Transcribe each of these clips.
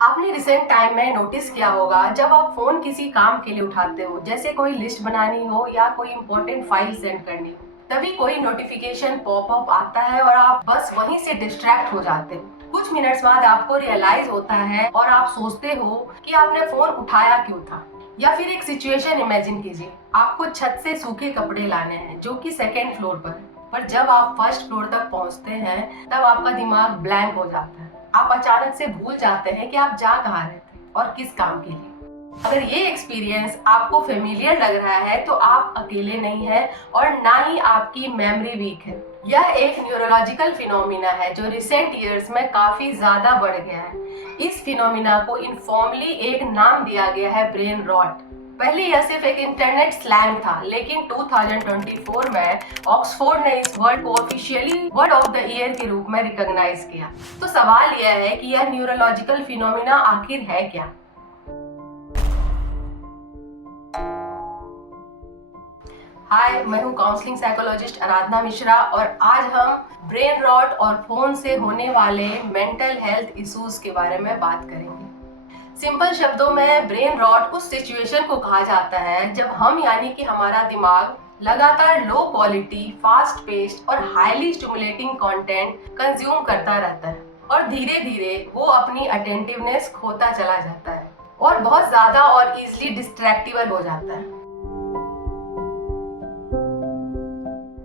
आपने recent time में notice किया होगा जब आप फोन किसी काम के लिए उठाते हो, जैसे कोई लिस्ट बनानी हो या कोई इम्पोर्टेंट फाइल सेंड करनी हो, तभी कोई नोटिफिकेशन पॉपअप आता है और आप बस वहीं से डिस्ट्रैक्ट हो जाते हो। कुछ मिनट्स बाद आपको रियलाइज होता है और आप सोचते हो कि आपने फोन उठाया क्यों था। या फिर एक सिचुएशन इमेजिन कीजिए, आपको छत से सूखे कपड़े लाने हैं जो कि सेकेंड फ्लोर पर है, पर जब आप फर्स्ट फ्लोर तक पहुंचते हैं तब आपका दिमाग ब्लैंक हो जाता है। आप अचानक से भूल जाते हैं कि आप जा कहाँ रहे थे और किस काम के लिए। अगर ये एक्सपीरियंस आपको फेमिलियर लग रहा है तो आप अकेले नहीं हैं और ना ही आपकी मेमोरी वीक है। यह एक न्यूरोलॉजिकल फिनोमिना है जो रिसेंट ईयर्स में काफी ज्यादा बढ़ गया है। इस फिनोमिना को इनफॉर्मली एक नाम दिया गया है ब्रेन रॉट। पहले यह सिर्फ एक इंटरनेट स्लैंग था, लेकिन 2024 में ऑक्सफोर्ड ने इस वर्ड को officially word of the year के रूप में रिकॉग्नाइज किया। तो सवाल यह है कि यह न्यूरोलॉजिकल फिनोमिना आखिर है क्या? हाय, मैं हूँ काउंसलिंग साइकोलॉजिस्ट आराधना मिश्रा और आज हम ब्रेन रॉट और फोन से होने वाले मेंटल हेल्थ इश्यूज के बारे में बात करेंगे। सिंपल शब्दों में ब्रेन रॉट उस सिचुएशन को कहा जाता है जब हम यानी कि हमारा दिमाग लगातार लो क्वालिटी, फास्ट पेस्ड और हाईली स्टिमुलेटिंग कंटेंट कंज्यूम करता रहता है और धीरे धीरे वो अपनी अटेंटिवनेस खोता चला जाता है और बहुत ज्यादा और इजीली डिस्ट्रैक्टिबल हो जाता है।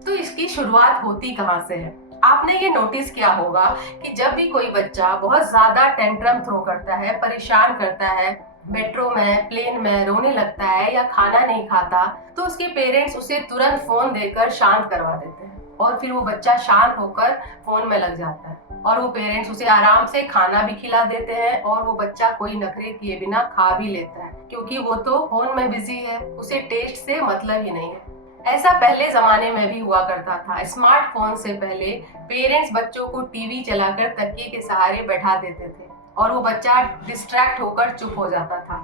तो इसकी शुरुआत होती कहाँ से है? आपने ये नोटिस किया होगा कि जब भी कोई बच्चा बहुत ज्यादा टेंट्रम थ्रो करता है, परेशान करता है, मेट्रो में, प्लेन में रोने लगता है या खाना नहीं खाता, तो उसके पेरेंट्स उसे तुरंत फोन देकर शांत करवा देते हैं और फिर वो बच्चा शांत होकर फोन में लग जाता है और वो पेरेंट्स उसे आराम से खाना भी खिला देते हैं और वो बच्चा कोई नखरे किए बिना खा भी लेता है क्योंकि वो तो फोन में बिजी है, उसे टेस्ट से मतलब ही नहीं है। ऐसा पहले जमाने में भी हुआ करता था। स्मार्टफोन से पहले पेरेंट्स बच्चों को टीवी चलाकर तकिए के सहारे बैठा देते थे और वो बच्चा डिस्ट्रैक्ट होकर चुप हो जाता था।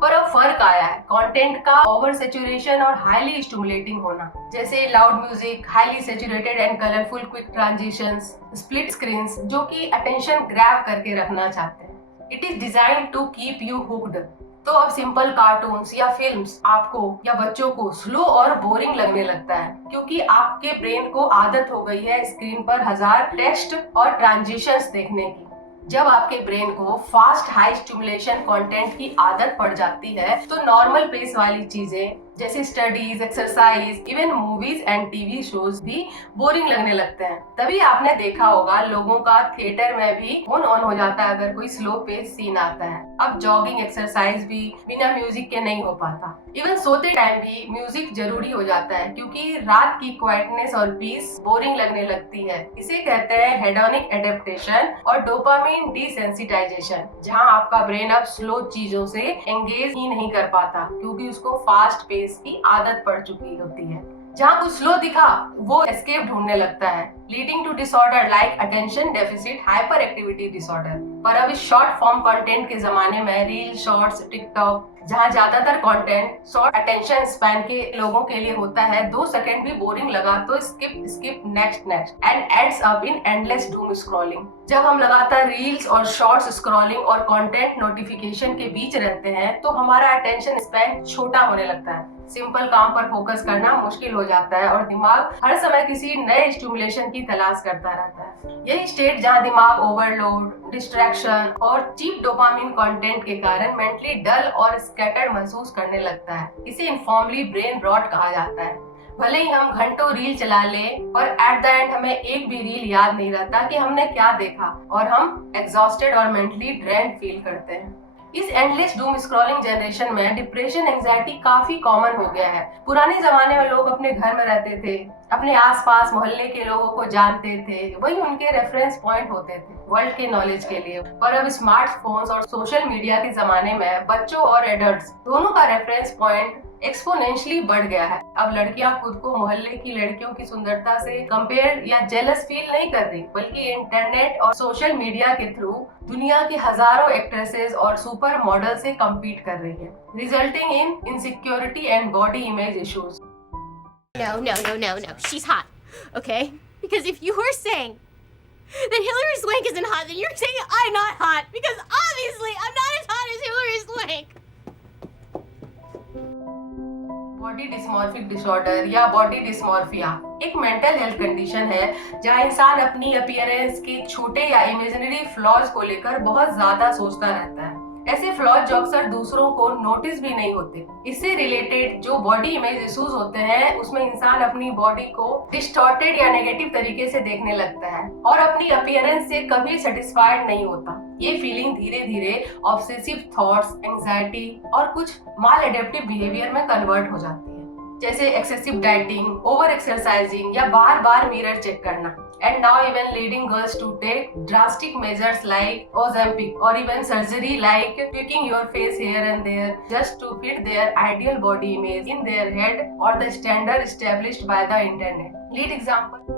पर अब फर्क आया है, कंटेंट का ओवर सैचुरेशन और हाईली स्टिमुलेटिंग होना, जैसे loud music, highly saturated and colourful quick transitions, split screens जो कि अटेंशन ग्रैब करके रखना चाहते हैं। It is designed to keep you hooked. तो अब सिंपल कार्टून्स या फिल्म्स आपको या बच्चों को स्लो और बोरिंग लगने लगता है क्योंकि आपके ब्रेन को आदत हो गई है स्क्रीन पर हजार टेक्स्ट और ट्रांजिशंस देखने की। जब आपके ब्रेन को फास्ट हाई स्टिमुलेशन कंटेंट की आदत पड़ जाती है तो नॉर्मल पेस वाली चीजें जैसे studies, exercise, even movies and TV shows भी बोरिंग लगने लगते हैं। तभी आपने देखा होगा लोगों का थिएटर में भी फोन ऑन हो जाता है अगर कोई स्लो पेस सीन आता है। अब जॉगिंग एक्सरसाइज भी बिना म्यूजिक के नहीं हो पाता। इवन सोते टाइम भी म्यूजिक जरूरी हो जाता है क्योंकि रात की क्वाइटनेस और पीस बोरिंग लगने लगती है। इसे कहते हैं हेडोनिक एडेप्टेशन और डोपामिन डिसेंसिटाइजेशन, जहां आपका ब्रेन अब स्लो चीजों से एंगेज ही नहीं कर पाता क्योंकि उसको फास्ट पेस की आदत पड़ चुकी होती है। जहाँ कुछ स्लो दिखा वो एस्केप ढूंढने लगता है, leading to disorder like attention deficit hyper activity disorder. पर अब इस शॉर्ट फॉर्म कंटेंट के जमाने में रील, शॉर्ट्स, टिकटॉक, जहाँ ज्यादातर कंटेंट शॉर्ट अटेंशन स्पैन के लोगों के लिए होता है, 2 सेकंड भी बोरिंग लगा तो skip skip next next and ends up in endless doom scrolling. जब हम लगातार रील्स और शॉर्ट्स स्क्रॉलिंग और कंटेंट नोटिफिकेशन के बीच रहते हैं तो हमारा अटेंशन स्पैन छोटा होने लगता है। सिंपल काम पर फोकस करना मुश्किल हो जाता है और दिमाग हर समय किसी नए स्टिमुलेशन की तलाश करता रहता है। यही स्टेट जहाँ दिमाग ओवरलोड, डिस्ट्रैक्शन और चीप डोपामिन कंटेंट के कारण मेंटली डल और स्कैटर्ड महसूस करने लगता है। इसे इनफॉर्मली ब्रेन रॉट कहा जाता है। भले ही हम घंटों रील चला लें और एट द एंड हमें एक भी रील याद नहीं रहता कि हमने क्या देखा और हम एग्जॉस्टेड और मेंटली ड्रेन्ड फील करते हैं। इस एंडलेस डूम स्क्रॉलिंग जनरेशन में डिप्रेशन, एंजाइटी काफी कॉमन हो गया है। पुराने जमाने में लोग अपने घर में रहते थे, अपने आसपास मोहल्ले के लोगों को जानते थे, वही उनके रेफरेंस पॉइंट होते थे वर्ल्ड के नॉलेज के लिए। पर अब स्मार्टफोन्स और सोशल मीडिया के जमाने में बच्चों और एडल्ट्स दोनों का रेफरेंस पॉइंट एक्सपोनेंशियली बढ़ गया है। अब लड़कियां खुद को मोहल्ले की लड़कियों की सुंदरता से कंपेयर या जेलस फील नहीं कर रही, बल्कि इंटरनेट और सोशल मीडिया के थ्रू दुनिया की हजारों एक्ट्रेसेस और सुपर मॉडल से कम्पीट कर रही है, resulting in insecurity and body image issues. No. She's hot, okay? Because if you were saying that Hillary Swank isn't hot, then you're saying I'm not hot because obviously I'm body dysmorphic disorder या body dysmorphia एक mental health condition है जहां इंसान अपनी appearance के छोटे या imaginary flaws को लेकर बहुत ज्यादा सोचता रहता है। ऐसे फ्लॉज जो अक्सर दूसरों को नोटिस भी नहीं होते। इससे रिलेटेड जो बॉडी इमेज इश्यूज होते हैं उसमें इंसान अपनी बॉडी को डिस्टॉर्टेड या नेगेटिव तरीके से देखने लगता है और अपनी अपीयरेंस से कभी सेटिस्फाइड नहीं होता। ये फीलिंग धीरे धीरे ऑब्सेसिव थॉट्स, एंजाइटी और कुछ माल एडेप्टिव बिहेवियर में कन्वर्ट हो जाती है, जैसे एक्सेसिव डाइटिंग, ओवर एक्सरसाइजिंग या बार बार मिरर चेक करना। And now even leading girls to take drastic measures like Ozempic or even surgery like tweaking your face here and there just to fit their ideal body image in their head or the standard established by the internet. Lead example.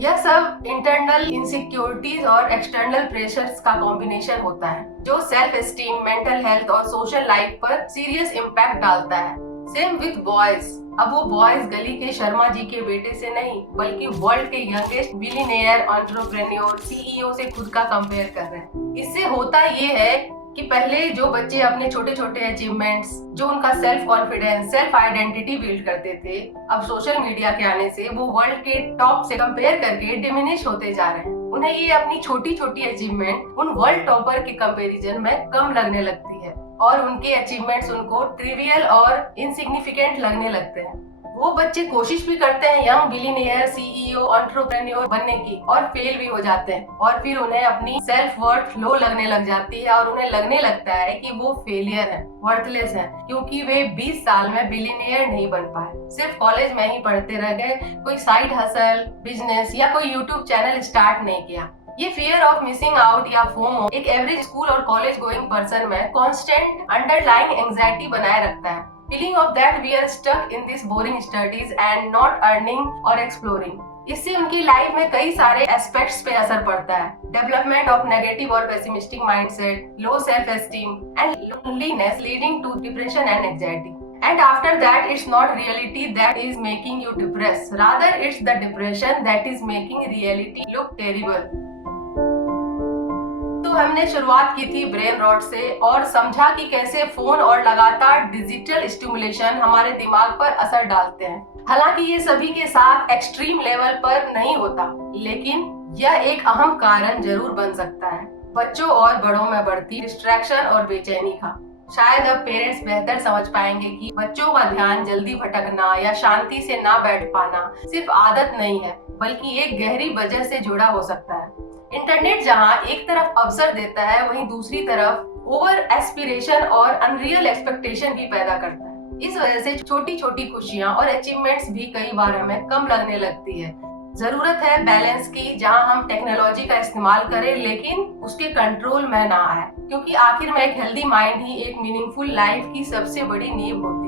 यह सब internal insecurities और external pressures का combination होता है जो self esteem, mental health और social life पर serious impact डालता है। Same with boys. अब वो बॉयज गली के शर्मा जी के बेटे से नहीं बल्कि वर्ल्ड के यंगेस्ट बिलियनियर, एंटरप्रेन्योर, सीईओ से खुद का कंपेयर कर रहे हैं। इससे होता ये है कि पहले जो बच्चे अपने छोटे छोटे अचीवमेंट्स, जो उनका self confidence, self identity build करते थे, अब सोशल मीडिया के आने से वो वर्ल्ड के टॉप से कंपेयर करके डिमिनिश होते जा रहे हैं। उन्हें ये अपनी छोटी छोटी अचीवमेंट उन वर्ल्ड टॉपर के कंपैरिजन में कम लगने लगती है और उनके अचीवमेंट्स उनको ट्रिवियल और इनसिग्निफिकेंट लगने लगते हैं। वो बच्चे कोशिश भी करते हैं यंग बिलियनियर, सीईओ, एंटरप्रेन्योर बनने की और फेल भी हो जाते हैं और फिर उन्हें अपनी सेल्फ वर्थ लो लगने लग जाती है और उन्हें लगने लगता है कि वो फेलियर है, वर्थलेस है, क्योंकि वे 20 साल में बिलियनियर नहीं बन पाए, सिर्फ कॉलेज में ही पढ़ते रह गए, कोई साइड हसल, बिजनेस या कोई यूट्यूब चैनल स्टार्ट नहीं किया। ये फियर ऑफ मिसिंग आउट या फोमो एक एवरेज स्कूल और कॉलेज गोइंग पर्सन में कांस्टेंट अंडरलाइंग एंजाइटी बनाए रखता है। Feeling of that we are stuck in this boring studies and not earning और एक्सप्लोरिंग। इससे उनकी लाइफ में कई सारे एस्पेक्ट्स पे असर पड़ता है। डेवलपमेंट ऑफ नेगेटिव और pessimistic mindset, low self esteem and loneliness leading to depression and anxiety. And after that, it's not reality that is making you depressed. Rather, it's the depression that is making reality look terrible. तो हमने शुरुआत की थी brain rot से और समझा कि कैसे फोन और लगातार डिजिटल स्टिमुलेशन हमारे दिमाग पर असर डालते हैं। हालांकि ये सभी के साथ एक्सट्रीम लेवल पर नहीं होता, लेकिन यह एक अहम कारण जरूर बन सकता है बच्चों और बड़ों में बढ़ती डिस्ट्रैक्शन और बेचैनी का। शायद अब पेरेंट्स बेहतर समझ पाएंगे कि बच्चों का ध्यान जल्दी भटकना या शांति से ना बैठ पाना सिर्फ आदत नहीं है, बल्कि एक गहरी वजह से जुड़ा हो सकता है। इंटरनेट जहां एक तरफ अवसर देता है, वहीं दूसरी तरफ ओवर एस्पिरेशन और अनरियल एक्सपेक्टेशन भी पैदा करता है। इस वजह से छोटी छोटी खुशियां और अचीवमेंट्स भी कई बार हमें कम लगने लगती है। जरूरत है बैलेंस की, जहां हम टेक्नोलॉजी का इस्तेमाल करें लेकिन उसके कंट्रोल में ना आए, क्योंकि आखिर में एक हेल्दी माइंड ही एक मीनिंगफुल लाइफ की सबसे बड़ी नींव होती है।